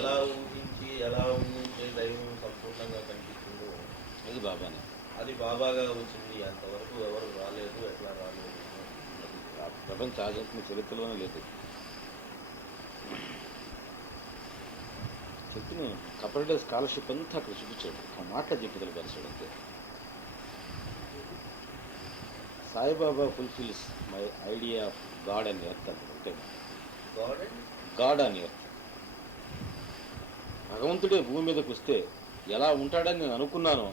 ఎలా ఊహించి ఎలా ఊహించే దైవం సంపూర్ణంగా కనిపించిందో అది బాబానే. అది బాబాగా వచ్చింది. అంతవరకు ఎవరు రాలేదు, ఎట్లా రాలేదు. అది ఆ ప్రపంచ ఆధ్యాత్మిక చరిత్రలోనే లేదు. చెప్పిన కపడే స్కాలర్షిప్ అంతా అక్కడ చూపించాడు. ఒక మాటలో చెప్పగలిగారు అంతే. Saibaba fulfils my idea of God అని ఎర్త్ అంటే గాడ్ అని ఎర్త్. భగవంతుడే భూమి మీదకి వస్తే ఎలా ఉంటాడని నేను అనుకున్నానో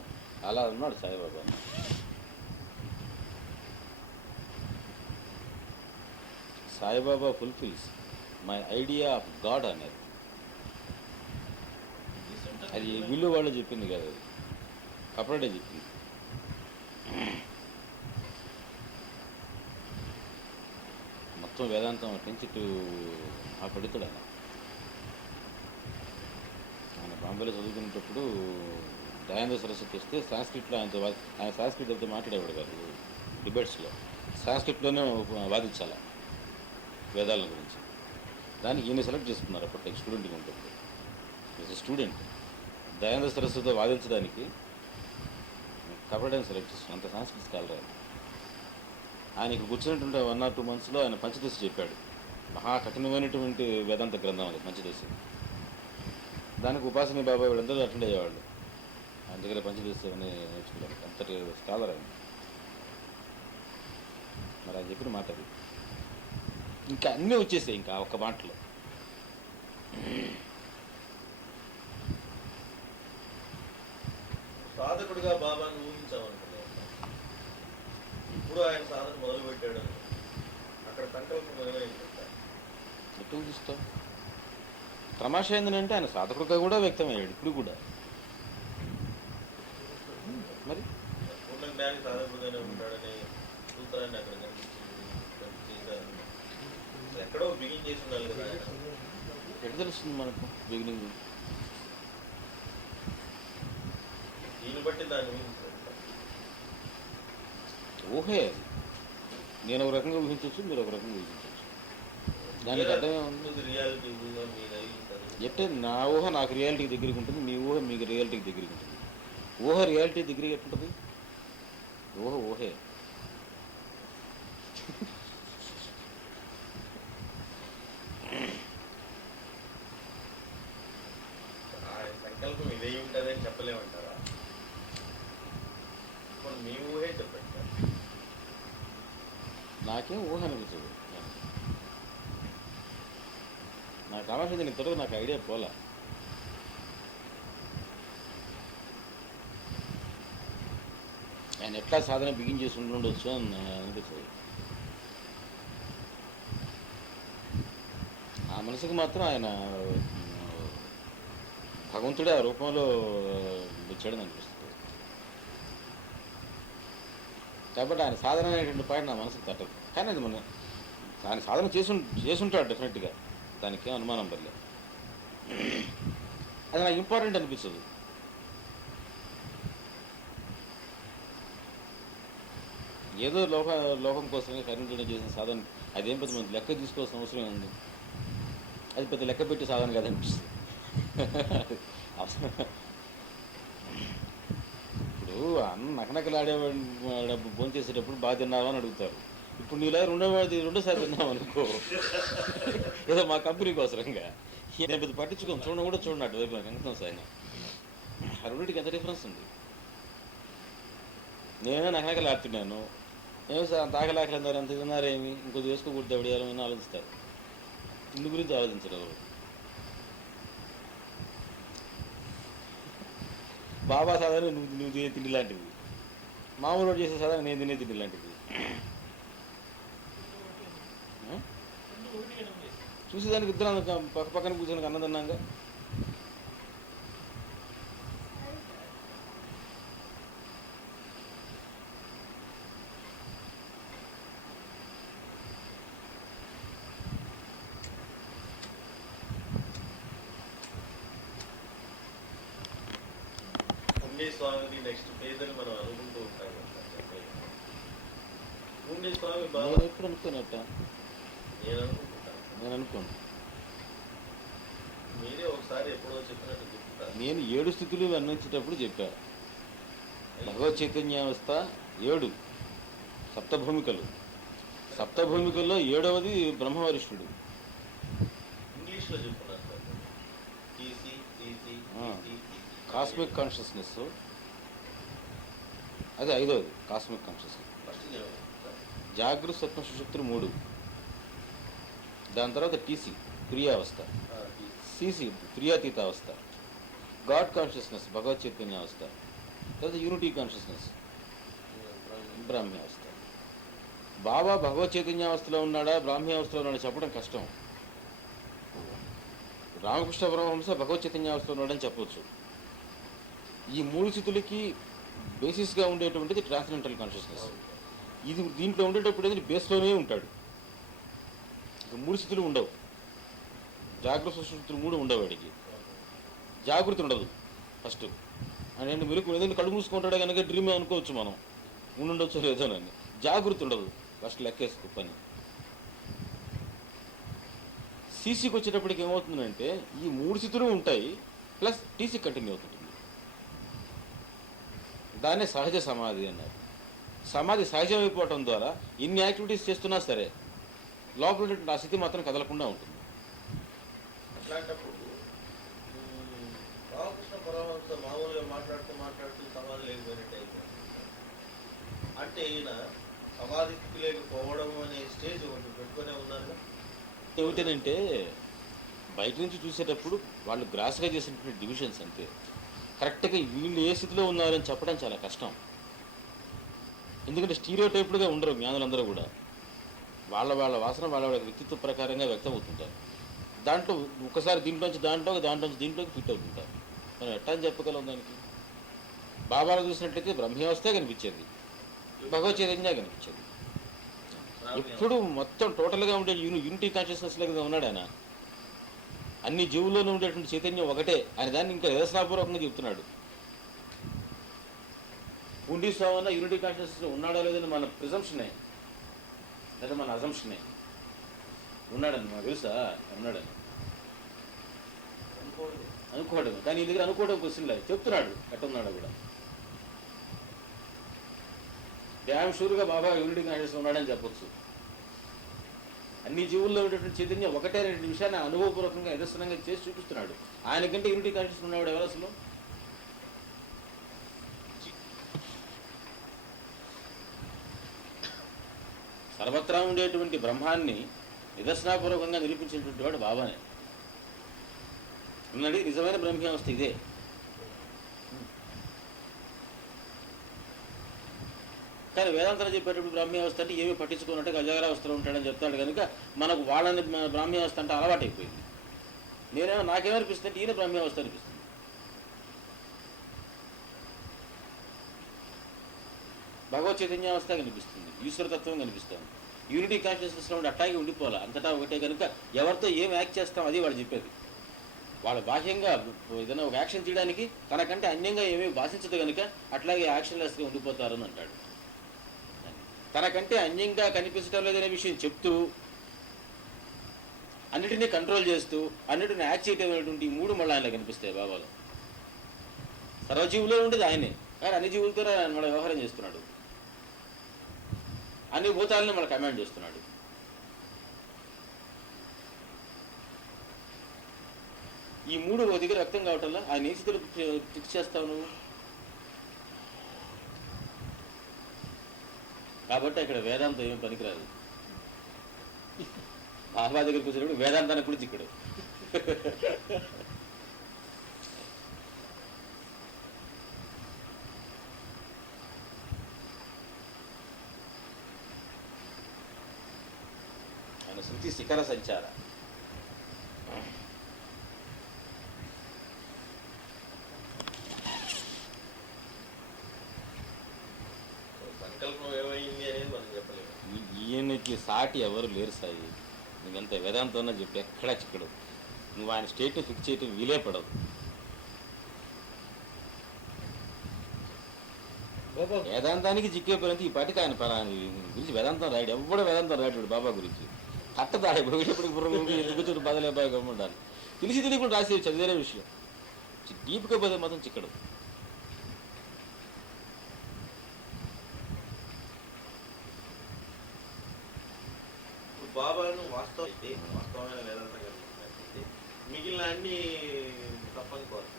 అలా ఉన్నాడు Saibaba. Saibaba fulfils my idea of God అనేది అది వీళ్ళు వాళ్ళు చెప్పింది కదా, అది కపడే చెప్పింది. మొత్తం వేదాంతం అటు నుంచి ఇటు ఆ పండితుడు ఆయన. ఆయన బాంబేలో చదువుకునేటప్పుడు దయానంద సరస్వతి వస్తే సాంస్క్రిట్లో ఆయన సాంస్క్రిట్ అయితే మాట్లాడేవాడు కాదు డిబేట్స్లో. సాంస్క్రిట్లోనే వాదించాల వేదాల గురించి. దానికి ఈయన సెలెక్ట్ చేసుకున్నారు అప్పట్లో స్టూడెంట్గా ఉంటుంది. స్టూడెంట్ దయానంద సరస్వతితో వాదించడానికి కపడని సెలెక్ట్ చేసుకున్నాను. అంత సాంస్కృతిక స్కాలర్ ఆయన. ఆయనకు కూర్చున్నటువంటి 1 or 2 months ఆయన పంచదశ చెప్పాడు. మహా కఠినమైనటువంటి వేదాంత గ్రంథం అది పంచదశ. దానికి ఉపాసని బాబాయ్ వీళ్ళందరూ అటెండ్ అయ్యేవాళ్ళు. ఆయన దగ్గర పంచదశ అని నేర్చుకోవడానికి. అంతటి స్కాలర్ ఆయన. మరి ఆయన చెప్పిన మాట అది. ఇంకా అన్నీ వచ్చేసాయి ఇంకా ఒక్క మాటలో. సాధకుడిగా బాబాను ఊహించామనుకున్నాను. ఇప్పుడు ఆయన సాధన మొదలు పెట్టాడు. అక్కడ సంకల్పం ఏమైంది? ఎటు ఊహిస్తాం? తమాషా ఏంటంటే ఆయన సాధకుడిగా కూడా వ్యక్తమయ్యాడు ఇప్పుడు కూడా. మరి పూర్ణ జ్ఞాని సాధకుడుగానే ఉంటాడని సూత్రాన్ని అక్కడ కనిపించింది. ఎక్కడో బిగిన్ చేసి ఉండాలి కదా. ఎటు తెలుస్తుంది మనకు బిగినింగ్? దీన్ని బట్టి దాన్ని ఊహే అది. నేను ఒక రకంగా ఊహించవచ్చు, మీరు ఒక రకంగా ఊహించవచ్చు. దానికి అర్థమే ఉంది. రియాలిటీ ఎట్టే నా ఊహ నాకు రియాలిటీకి దగ్గరికి ఉంటుంది, మీ ఊహ మీకు రియాలిటీకి దగ్గరికి ఉంటుంది. ఊహ రియాలిటీ దగ్గరికి ఎట్లుంటుంది? ఊహ ఊహే. సంకల్పం ఇదే ఉంటుందని చెప్పలేమంటారా? మీ ఊహే చెప్పండి. నాకేం ఊహ అనిపించదు. నాకు కావాల్సింది నేను త్వరగా నాకు ఐడియా పోలా. ఆయన ఎట్లా సాధన బిగిన్ చేసి ఉండొచ్చు అని అనిపిస్తుంది. ఆ మనసుకు మాత్రం ఆయన భగవంతుడే ఆ రూపంలో వచ్చాడని అనిపిస్తుంది. కాబట్టి ఆయన సాధన అనేటువంటి పాయింట్ నా మనసుకు తట్టదు. కానీ అది మన ఆయన సాధన చేసుంటాడు డెఫినెట్గా, దానికి ఏం అనుమానం పడలే. అది నాకు ఇంపార్టెంట్ అనిపించదు. ఏదో లోకం కోసమే కరుణించడం చేసిన సాధన అదేం పెద్ద మంది లెక్క తీసుకోవాల్సిన అవసరం ఉంది. అది పెద్ద లెక్క పెట్టి సాధన కదనిపిస్తుంది. ఇప్పుడు అన్న నకనకలాడేవాడు భోజనం చేసేటప్పుడు బాగా తిన్నావా అని అడుగుతారు. ఇప్పుడు నీలా రెండోసారి తిన్నావు అనుకో, ఏదో మా కంపెనీ కోసరంగా నేను పెద్ద పట్టించుకోను, చూడడం కూడా చూడండి అటువైపు నాకు ఎంత ఆయన. ఆ రెండింటికి ఎంత డిఫరెన్స్ ఉంది. నేనే నకనకలాడుతున్నాను, ఏమో సార్ అంత ఆకలాకలేదారు, అంత తిన్నారేమి, ఇంకొద్ది వేసుకోకూడదు ఎవడేయాలని ఆలోచిస్తారు. ఇందు గురించి ఆలోచించరు ఎవరు. బాబా సాధారణ నువ్వు తినే తిండి లాంటివి, మామూలు చేసే సాధారణ నేను తినే తిండి లాంటివి. చూసేదానికి ఇద్దరు పక్క పక్కన కూర్చొని అన్నం తిన్నాగా. స్వామిని నెక్స్ట్ పేజ్ అని మనం అనుకుంటూ ఉంటాం. స్వామి నేను ఎప్పుడు అనుకోనట్ట, నేను అనుకుంటాను. నేను అనుకోను. మీరే ఒకసారి ఒకసారి ఎప్పుడో చెప్పినట్టు గుర్తుందా? నేను 7 స్థితులు వర్ణించేటప్పుడు చెప్పా. భగవత్ చైతన్యావస్థ 7 సప్తభూమికలు. సప్తభూమికల్లో 7వది బ్రహ్మవరిష్ఠుడు. ఇంగ్లీష్లో చెప్పున్నారు సార్. టీసీ టీసీ కాస్మిక్ కాన్షియస్నెస్ అది 5వది. కాస్మిక్ కాన్షియస్నెస్ ఫస్ట్ జాగృత స్వప్న సుషుప్తులు 3. దాని తర్వాత టీసీ క్రియావస్థ, సిసి క్రియాతీత అవస్థ, గాడ్ కాన్షియస్నెస్ భగవత్ చైతన్యావస్థ, తర్వాత యూనిటీ కాన్షియస్నెస్ బ్రాహ్మ్యావస్థ. బాబా భగవత్ చైతన్యావస్థలో ఉన్నాడా బ్రాహ్మ్యావస్థలో ఉన్నాడా చెప్పడం కష్టం. రామకృష్ణ పరమహంస భగవత్ చైతన్యావస్థలో ఉన్నాడని చెప్పవచ్చు. ఈ 3 స్థితులకి బేసిస్గా ఉండేటువంటిది ట్రాన్స్జెండెంటల్ కాన్షియస్నెస్. ఇది దీంట్లో ఉండేటప్పుడు ఏది బేస్లోనే ఉంటాడు. ఇక 3 స్థితులు ఉండవు. జాగృత సుషుప్తులు 3 ఉండవు. వాడికి జాగృతి ఉండదు ఫస్ట్. అంటే మెరుగు ఏదైనా కళ్ళు మూసుకుంటాడే కనుక డ్రీమే అనుకోవచ్చు మనం, ఉండుండొచ్చు లేదోనని. జాగృతి ఉండదు ఫస్ట్, లెక్కేసుకో పని. సీసీకి వచ్చేటప్పటికి ఏమవుతుందంటే ఈ 3 స్థితులు ఉంటాయి, ప్లస్ టీసీ కంటిన్యూ అవుతుంది. దాన్నే సహజ సమాధి అన్నారు. సమాధి సహజమైపోవటం ద్వారా ఎన్ని యాక్టివిటీస్ చేస్తున్నా సరే లోపల ఆ స్థితి మాత్రం కదలకుండా ఉంటుంది. అట్లాంటప్పుడు రామకృష్ణ పరమహంస మామూలుగా మాట్లాడుతూ సమాధి లేకపోయినట్టు అయిపోయింది. అంటే ఈయన సమాధి స్థితి లేకపోవడం అనే స్టేజ్ ఒకటి పెట్టుకునే ఉన్నారు. ఏమిటనంటే బయట నుంచి చూసేటప్పుడు వాళ్ళు గ్రాస్గా చేసినటువంటి డివిజన్స్ అంతే. కరెక్ట్గా వీళ్ళు ఏ స్థితిలో ఉన్నారని చెప్పడం చాలా కష్టం. ఎందుకంటే స్టీరియో టైప్లుగా ఉండరు జ్ఞానులందరూ కూడా. వాళ్ళ వాసన వాళ్ళ వ్యక్తిత్వ ప్రకారంగా వ్యక్తం అవుతుంటారు. దాంట్లో ఒకసారి దీంట్లోంచి దాంట్లోంచి దీంట్లోకి ఫిట్ అవుతుంటారు. మనం ఎట్టా అని చెప్పగలం దానికి? బాబాలో చూసినట్లయితే బ్రహ్మ్యావస్థే కనిపించేది, భగవత్ చైతన్య కనిపించేది. ఎప్పుడు మొత్తం టోటల్గా ఉండే యూనిటీ కాన్షియస్నెస్ లాగా ఉన్నాడు ఆయన. అన్ని జీవుల్లోనూ ఉండేటువంటి చైతన్యం ఒకటే. ఆయన దాన్ని ఇంకా నిదర్శనాపూర్వకంగా చెప్తున్నాడు. పుండి స్వామన్న యూనిటీ కాన్షియస్నెస్ ఉన్నాడో లేదని మన ప్రిజంప్షనే, లేదా మన అజంప్షనే. ఉన్నాడని మాకు తెలుసా ఉన్నాడని అనుకోవడం. కానీ ఈ దగ్గర అనుకోవడం క్వశ్చన్ లేదు, చెప్తున్నాడు ఎట్టున్నాడో కూడా. డ్యామ్ షూర్గా బాబా యూనిటీ కాన్షియస్ ఉన్నాడని చెప్పొచ్చు. అన్ని జీవుల్లో ఉండేటువంటి చైతన్యం ఒకటే 2 విషయాన్ని అనుభవపూర్వకంగా నిదర్శనంగా చేసి చూపిస్తున్నాడు. ఆయనకంటే యూనిటీ కాన్షియస్ ఉన్నవాడు ఎవరు అసలు? సర్వత్రా ఉండేటువంటి బ్రహ్మాన్ని నిదర్శనాపూర్వకంగా నిరూపించినటువంటి వాడు బాబానే. ఉన్నది నిజమైన బ్రహ్మ్యావస్థ ఇదే. కానీ వేదాంతరం చెప్పేటప్పుడు బ్రాహ్మ్యావస్థ అంటే ఏమీ పట్టించుకున్నట్టుగా అజాగరావస్థలో ఉంటాడని చెప్తాడు కనుక మనకు వాళ్ళని బ్రాహ్మ్యావస్థ అంటే అలవాటైపోయింది. నాకేమనిపిస్తుంది ఈయన బ్రాహ్మ్యావస్థ అనిపిస్తుంది. భగవత్ చైతన్యావస్థ కనిపిస్తుంది, ఈశ్వరతత్వం కనిపిస్తుంది. యూనిటీ కాన్షియస్నెస్లో ఉండి అట్టాగే ఉండిపోవాలి, అంతటా ఒకటే కనుక ఎవరితో ఏం యాక్ట్ చేస్తాం అది వాళ్ళు చెప్పేది. వాళ్ళు బాహ్యంగా ఏదైనా ఒక యాక్షన్ చేయడానికి తనకంటే అన్యంగా ఏమీ భాషించదు కనుక అట్లాగే యాక్షన్లెస్గా ఉండిపోతారు అని అంటాడు. తనకంటే అన్యంగా కనిపించడం లేదనే విషయం చెప్తూ అన్నిటినీ కంట్రోల్ చేస్తూ అన్నిటిని యాక్ట్ చేయటం ఈ 3 మళ్ళీ ఆయనలో కనిపిస్తాయి బాబాలో. సర్వజీవులో ఉండేది ఆయనే, కానీ అన్ని జీవులతో ఆయన మన వ్యవహారం చేస్తున్నాడు, అన్ని భూతాలని మన కమాండ్ చేస్తున్నాడు. ఈ 3 ఒక దగ్గర వ్యక్తం కావటంలో ఆయన ఏ స్థితిలో ఫిక్స్ చేస్తావు నువ్వు? కాబట్టి ఇక్కడ వేదాంతం ఏమీ పనికిరాదు. బాబా దగ్గరికి కూర్చున్నప్పుడు వేదాంతాన్ని కూడా చిక్కడు. ఆయన శృతి శిఖర సంచార. సంకల్పం ఏమైంది అనేది మనం చెప్పలేము. ఈయనకి సాటి ఎవరు లేరు సాయి. నీకంత వేదాంతం చెప్పి ఎక్కడా చిక్కడు. నువ్వు ఆయన స్టేట్ని ఫిక్స్ చేయటం వీలే పడవు. వేదాంతానికి చిక్కే పరంతి ఈ పాటికి ఆయన గురించి వేదాంతం రాయడు. ఎవడో వేదాంతం రాయడు బాబా గురించి. కట్టదాడు పోయేటప్పుడు బుర్ర ఎందుకు బాధలే బాగా ఉండాలి. తెలిసి తెలియకుండా రాసేయచ్చు, అది వేరే విషయం. డీప్గా పోతే మాత్రం చిక్కడు. ఇప్పుడు బాబాను వాస్తవమైన వేదాంత కలిగినట్లయితే మిగిలిన అన్ని తప్పనిపోతుంది.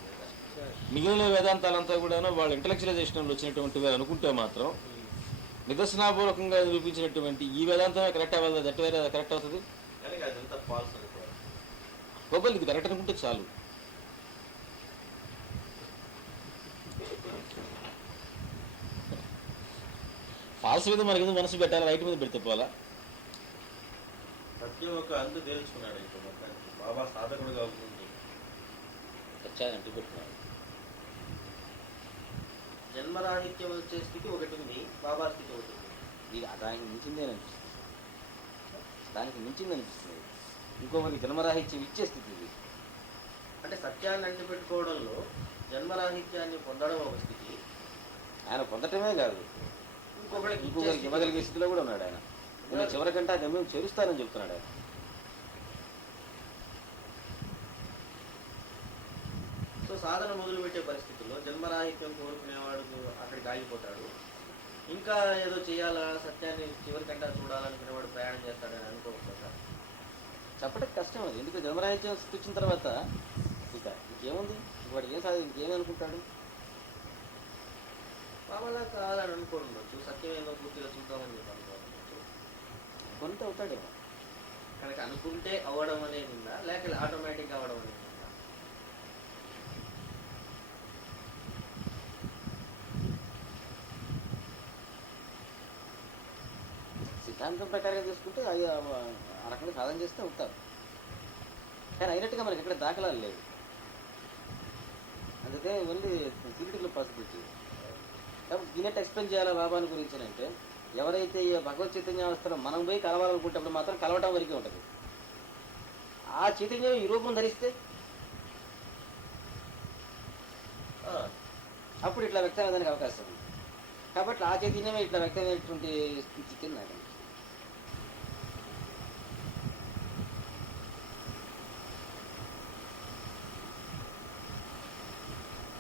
మిగిలిన వేదాంతాలంతా కూడా వాళ్ళ ఇంటలెక్చువలైజేషన్ వచ్చినటువంటివి అనుకుంటే మాత్రం నిదర్శనాపూర్వకంగా నిరూపించినటువంటి ఈ వేదాంతమే కరెక్ట్ అవ్వాలి, దట్ వేరే కరెక్ట్ అవుతుంది. కానీ అదంతా ఫాల్స్ అనుకోవాలి. గొప్పలు ఇది కరెక్ట్ అనుకుంటే చాలు. ఫాల్స్ మీద మనకి మనసు పెట్టాలి, రైట్ మీద పెడితే పోలా. సత్యం ఒక అంతు తేల్చుకున్నాడు. ఇప్పుడు మొత్తానికి బాబా సాధకుడుగా ఉంటుంది. సత్యాన్ని అంటు పెట్టుకున్నాడు. జన్మరాహిత్యం వచ్చే స్థితి ఒకటి ఉంది, బాబా స్థితి ఒకటి ఉంది. దానికి మించిందే అనిపిస్తుంది, దానికి మించింది అనిపిస్తుంది. ఇంకొకరికి జన్మరాహిత్యం ఇచ్చే స్థితి ఇది. అంటే సత్యాన్ని అంటిపెట్టుకోవడంలో జన్మరాహిత్యాన్ని పొందడం ఒక స్థితి, ఆయన పొందటమే కాదు ఇంకొకరికి ఇవ్వగలిగే స్థితిలో కూడా ఉన్నాడు ఆయన. నేను చివరికంటే ఆ గమ్యం చేరుస్తానని చెప్తున్నాడు ఆయన. సో సాధన మొదలుపెట్టే పరిస్థితుల్లో జన్మరాహిత్యం కోరుకునేవాడు అక్కడికి ఆగిపోతాడు. ఇంకా ఏదో చేయాలా, సత్యాన్ని చివరికంటా చూడాలనుకునేవాడు ప్రయాణం చేస్తాడని అనుకోకుండా చెప్పడానికి కష్టం అది. ఎందుకంటే జన్మరాహిత్యం స్థితి వచ్చిన తర్వాత ఇంకేముంది, వాడు ఏం ఇంకేమీ అనుకుంటాడు. బాబాలా కావాలని అనుకోవచ్చు, సత్యం ఏదో పూర్తిగా చూద్దామని చెప్పి అనుకోవచ్చు. కొంత అవుతాడేమో. కనుక అనుకుంటే అవ్వడం అనేది ఉందా, లేక ఆటోమేటిక్గా అవ్వడం అనేది ఉందా? సిద్ధాంతం ప్రకారంగా తీసుకుంటే అది ఆ రకంగా సాధన చేస్తే అవుతారు. కానీ అయినట్టుగా మనకి ఎక్కడ దాఖలాలు లేవు. అందుకే ఓన్లీ థియరిటికల్ పాసిబిలిటీ. కాబట్టి దీనట్టు ఎక్స్ప్లెయిన్ చేయాలా బాబాని గురించి అంటే, ఎవరైతే ఈ భగవత్ చైతన్యావస్థలో మనం పోయి కలవాలనుకుంటే మాత్రం కలవటం వరకే ఉంటుంది. ఆ చైతన్యం ఈ రూపం ధరిస్తే అప్పుడు ఇట్లా వ్యక్తమయ్యేదానికి అవకాశం ఉంది. కాబట్టి ఆ చైతన్యమే ఇట్లా వ్యక్తమైనటువంటి స్థితి నాకు.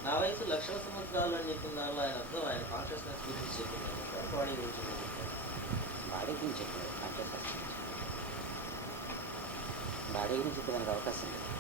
నా వయసు 1,00,000 సంవత్సరాలు అని చెప్పిన దానిలో ఆయన అర్థం ఆయన కాన్షియస్నెస్ గురించి చెప్పింది, బాడీ గురించి చెప్పారు. బాడీ గురించి చెప్పారు, కాన్షియస్నెస్ గురించి. బాడీ గురించి చెప్పడానికి అవకాశం లేదు.